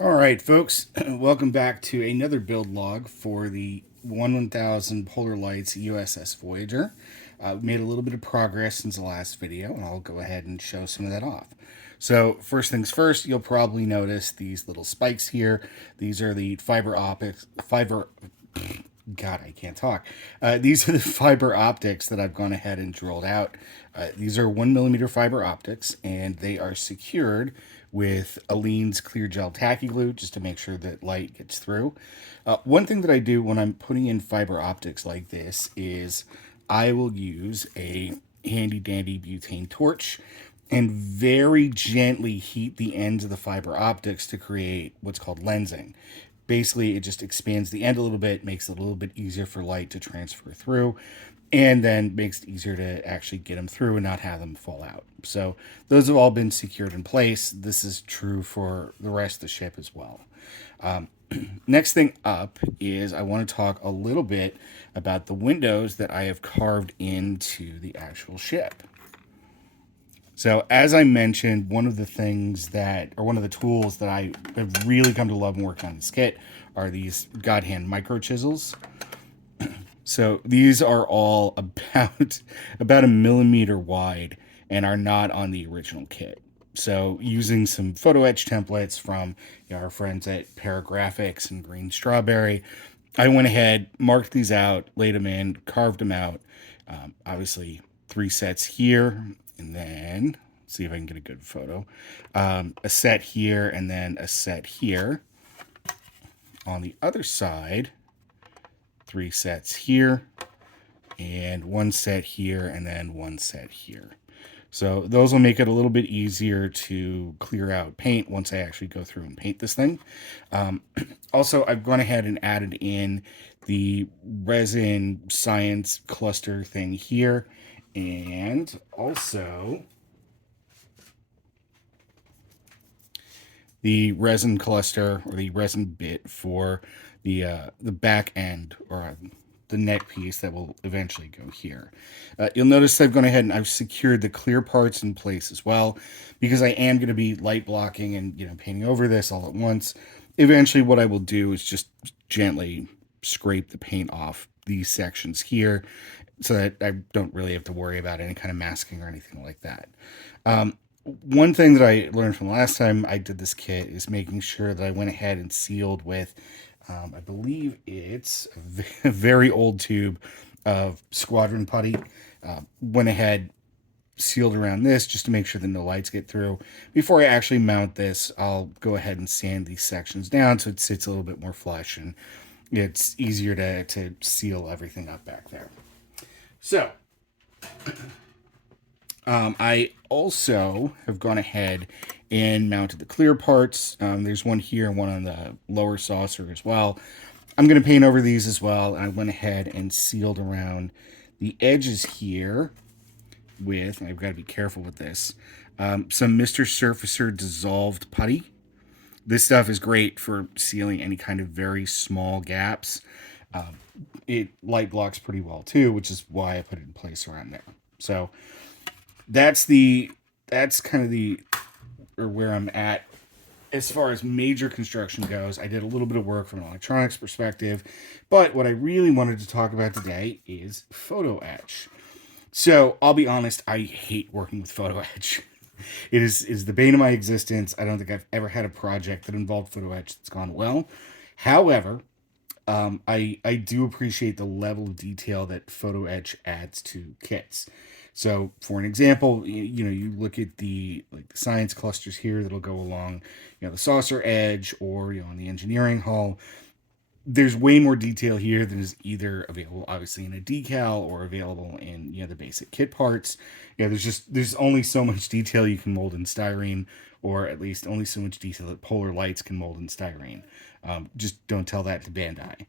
All right, folks, welcome back to another build log for the 1000 Polar Lights USS Voyager. We made a little bit of progress since the last video, and I'll go ahead and show some of that off. So first things first, you'll probably notice these little spikes here. These are the God, I can't talk. These are the fiber optics that I've gone ahead and drilled out. These are 1 millimeter fiber optics, and they are secured with Aleene's clear gel tacky glue just to make sure that light gets through. One thing that I do when I'm putting in fiber optics like this is I will use a handy dandy butane torch and very gently heat the ends of the fiber optics to create what's called lensing. Basically, it just expands the end a little bit, makes it a little bit easier for light to transfer through, and then makes it easier to actually get them through and not have them fall out. So those have all been secured in place. This is true for the rest of the ship as well. Next thing up is I want to talk a little bit about the windows that I have carved into the actual ship. So as I mentioned, one of the tools that I have really come to love and work on this kit are these Godhand micro chisels. So these are all about a millimeter wide and are not on the original kit. So using some photo etch templates from our friends at Paragraphics and Green Strawberry, I went ahead, marked these out, laid them in, carved them out. Obviously, 3 sets here, and then see if I can get a good photo. A set here, and then a set here. On the other side, 3 sets here, and 1 set here, and then 1 set here. So those will make it a little bit easier to clear out paint once I actually go through and paint this thing. Also, I've gone ahead and added in the resin science cluster thing here, and also the resin cluster or the resin bit for the back end or the neck piece that will eventually go here. You'll notice I've gone ahead and I've secured the clear parts in place as well because I am going to be light blocking and painting over this all at once. Eventually what I will do is just gently scrape the paint off these sections here so that I don't really have to worry about any kind of masking or anything like that. One thing that I learned from the last time I did this kit is making sure that I went ahead and sealed with, I believe it's a very old tube of squadron putty. Went ahead, sealed around this just to make sure that no lights get through. Before I actually mount this, I'll go ahead and sand these sections down so it sits a little bit more flush and it's easier to seal everything up back there. So, I also have gone ahead and mounted the clear parts. There's one here and one on the lower saucer as well. I'm going to paint over these as well. I went ahead and sealed around the edges here with, and I've got to be careful with this, some Mr. Surfacer dissolved putty. This stuff is great for sealing any kind of very small gaps. It light blocks pretty well too, which is why I put it in place around there. So that's kind of where I'm at as far as major construction goes. I did a little bit of work from an electronics perspective, but what I really wanted to talk about today is photo etch. So I'll be honest, I hate working with photo etch. It is the bane of my existence. I don't think I've ever had a project that involved photo etch that's gone well. However, I do appreciate the level of detail that photo etch adds to kits. So for an example, you look at the science clusters here that'll go along, the saucer edge or on the engineering hull. There's way more detail here than is either available obviously in a decal or available in the basic kit parts. There's only so much detail you can mold in styrene, or at least only so much detail that Polar Lights can mold in styrene. Just don't tell that to Bandai.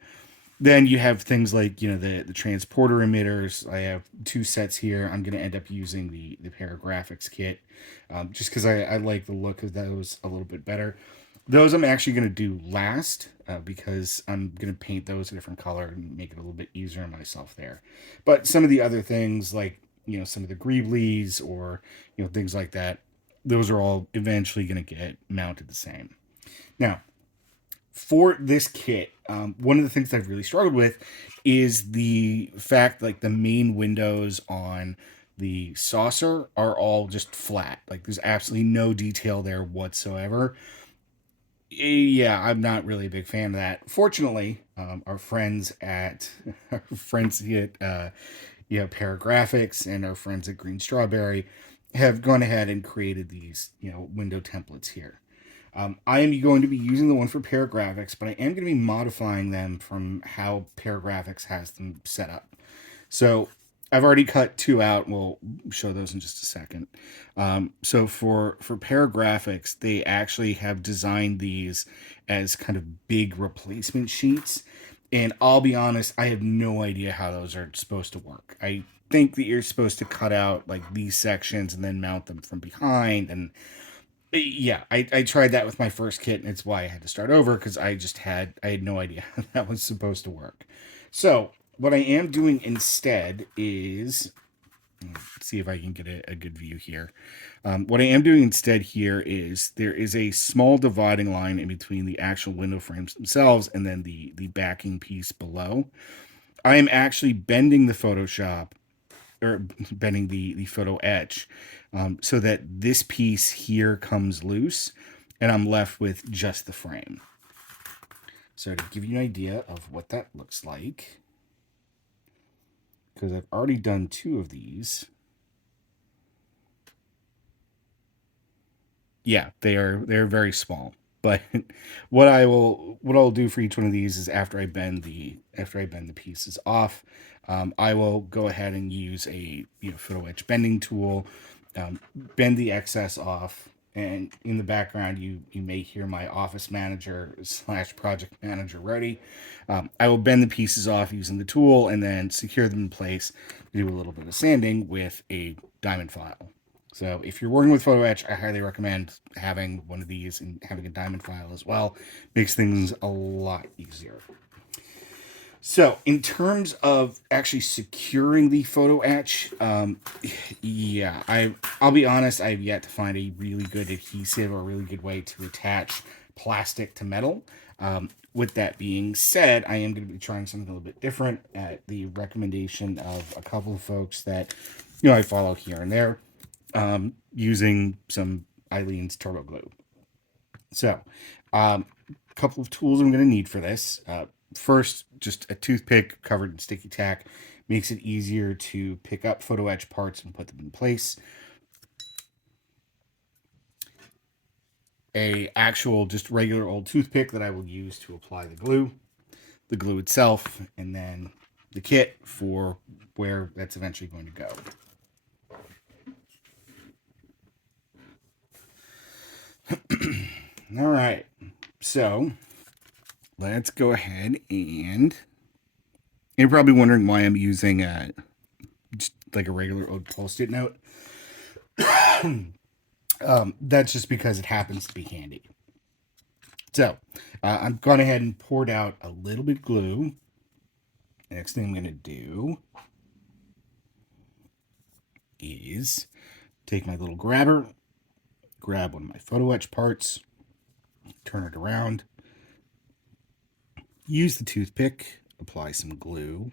Then you have things like the transporter emitters. I have 2 sets here. I'm going to end up using the Paragraphics kit just because I like the look of those a little bit better. Those I'm actually going to do last because I'm going to paint those a different color and make it a little bit easier on myself there. But some of the other things like some of the greeblies or things like that, those are all eventually going to get mounted the same. Now, For this kit, one of the things I've really struggled with is the fact like the main windows on the saucer are all just flat. Like there's absolutely no detail there whatsoever. Yeah, I'm not really a big fan of that. Fortunately, our friends at our friends at Paragraphics and our friends at Green Strawberry have gone ahead and created these window templates here. I am going to be using the one for Paragraphics, but I am going to be modifying them from how Paragraphics has them set up. So I've already cut two out. We'll show those in just a second. So for Paragraphics, they actually have designed these as kind of big replacement sheets. And I'll be honest, I have no idea how those are supposed to work. I think that you're supposed to cut out like these sections and then mount them from behind. And yeah, I tried that with my first kit, and it's why I had to start over because I had no idea how that was supposed to work. So what I am doing instead is see if I can get a good view here. What I am doing instead here is there is a small dividing line in between the actual window frames themselves and then the backing piece below. I am actually bending the Photoshop or bending the photo etch so that this piece here comes loose and I'm left with just the frame. So to give you an idea of what that looks like, because I've already done two of these. Yeah, they're very small. But what I'll do for each one of these is after I bend the pieces off, I will go ahead and use a photo etch bending tool, bend the excess off, and in the background you may hear my office manager / project manager ready. I will bend the pieces off using the tool and then secure them in place. Do a little bit of sanding with a diamond file. So if you're working with photo etch, I highly recommend having one of these and having a diamond file as well. Makes things a lot easier. So in terms of actually securing the photo etch, yeah, I'll be honest, I've yet to find a really good adhesive or a really good way to attach plastic to metal. With that being said, I am going to be trying something a little bit different at the recommendation of a couple of folks that I follow here and there, using some Eileen's Turbo Glue. So, a couple of tools I'm going to need for this. First, just a toothpick covered in sticky tack makes it easier to pick up photo etch parts and put them in place. A actual just regular old toothpick that I will use to apply the glue itself, and then the kit for where that's eventually going to go. All right, so let's go ahead and you're probably wondering why I'm using just like a regular old Post-it note. That's just because it happens to be handy. So I've gone ahead and poured out a little bit of glue. Next thing I'm going to do is take my little grabber, grab one of my photo etch parts, turn it around, use the toothpick, apply some glue.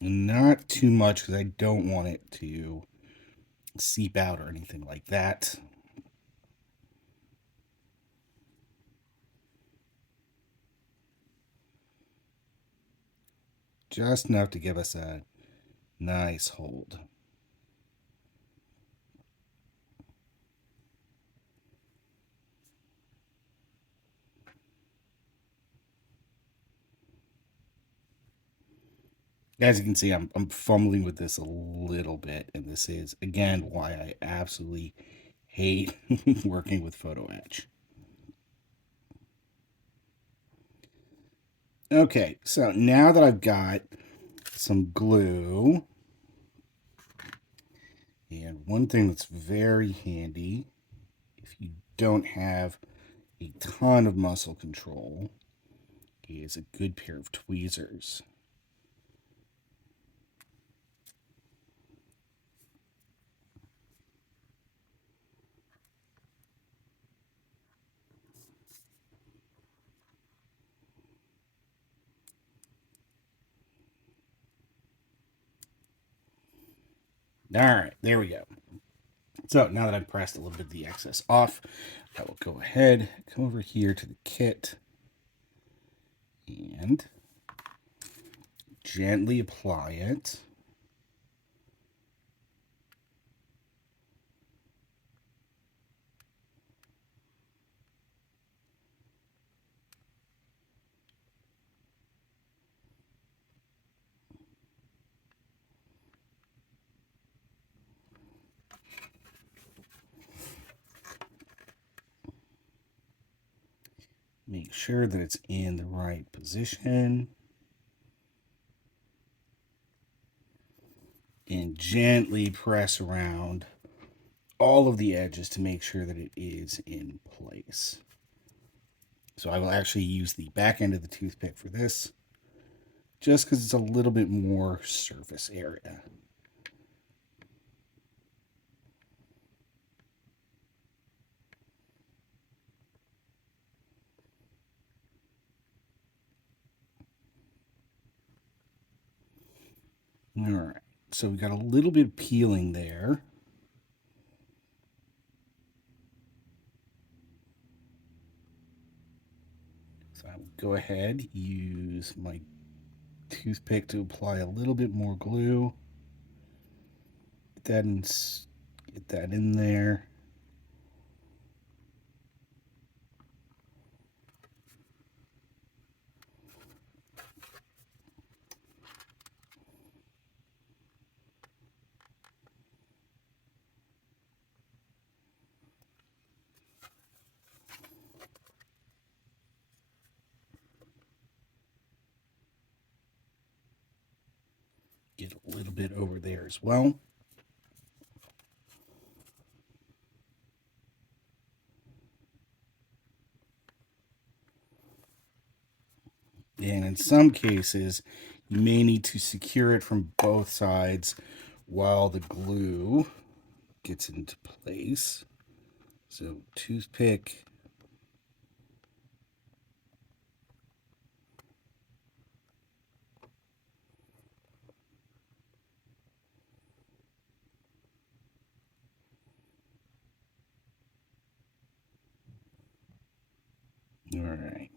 Not too much because I don't want it to seep out or anything like that. Just enough to give us a nice hold. As you can see, I'm fumbling with this a little bit, and this is, again, why I absolutely hate working with photo etch. Okay, so now that I've got some glue, and one thing that's very handy if you don't have a ton of muscle control is a good pair of tweezers. All right, there we go. So now that I've pressed a little bit of the excess off, I will go ahead, come over here to the kit, and gently apply it. Make sure that it's in the right position. And gently press around all of the edges to make sure that it is in place. So I will actually use the back end of the toothpick for this, just because it's a little bit more surface area. All right, so we got a little bit of peeling there. So I will go ahead, use my toothpick to apply a little bit more glue. Get that in there. Get a little bit over there as well. And in some cases, you may need to secure it from both sides while the glue gets into place. So toothpick. All right.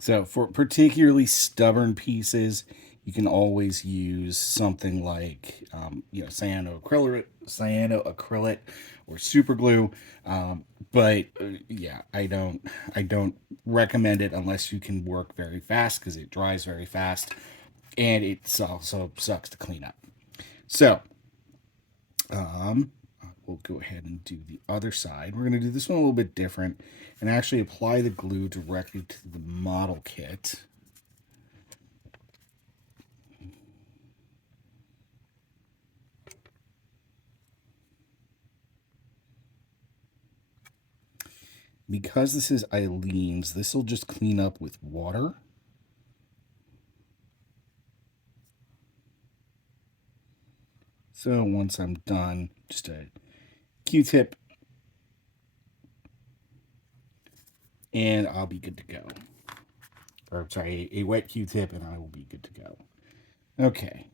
So for particularly stubborn pieces, you can always use something like, cyanoacrylate or super glue. But yeah, I don't recommend it unless you can work very fast because it dries very fast, and it also sucks to clean up. So, we'll go ahead and do the other side. We're going to do this one a little bit different and actually apply the glue directly to the model kit. Because this is Eileen's, this will just clean up with water. So once I'm done, just a Q-tip, and I'll be good to go. Or sorry, a wet Q-tip, and I will be good to go. Okay.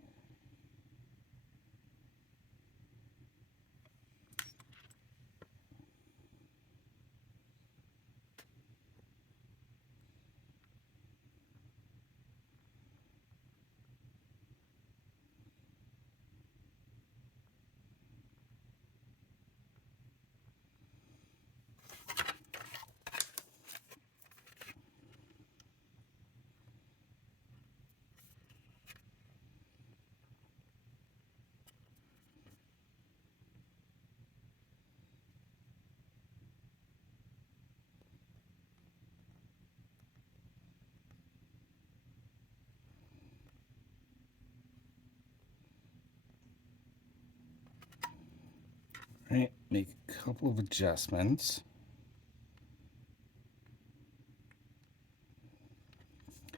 right, make a couple of adjustments.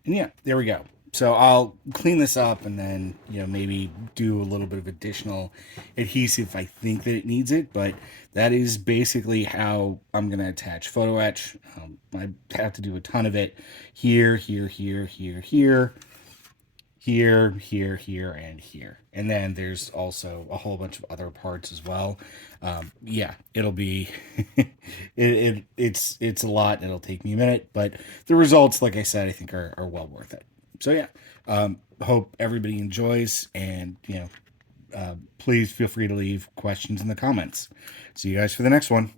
And yeah, there we go. So I'll clean this up and then, maybe do a little bit of additional adhesive if I think that it needs it. But that is basically how I'm going to attach photo etch. I have to do a ton of it here, here, here, here, here, here, here, here, and here. And then there's also a whole bunch of other parts as well. Yeah, it'll be it's a lot. It'll take me a minute, but the results, like I said, I think are well worth it. So yeah, hope everybody enjoys, and please feel free to leave questions in the comments. See you guys for the next one.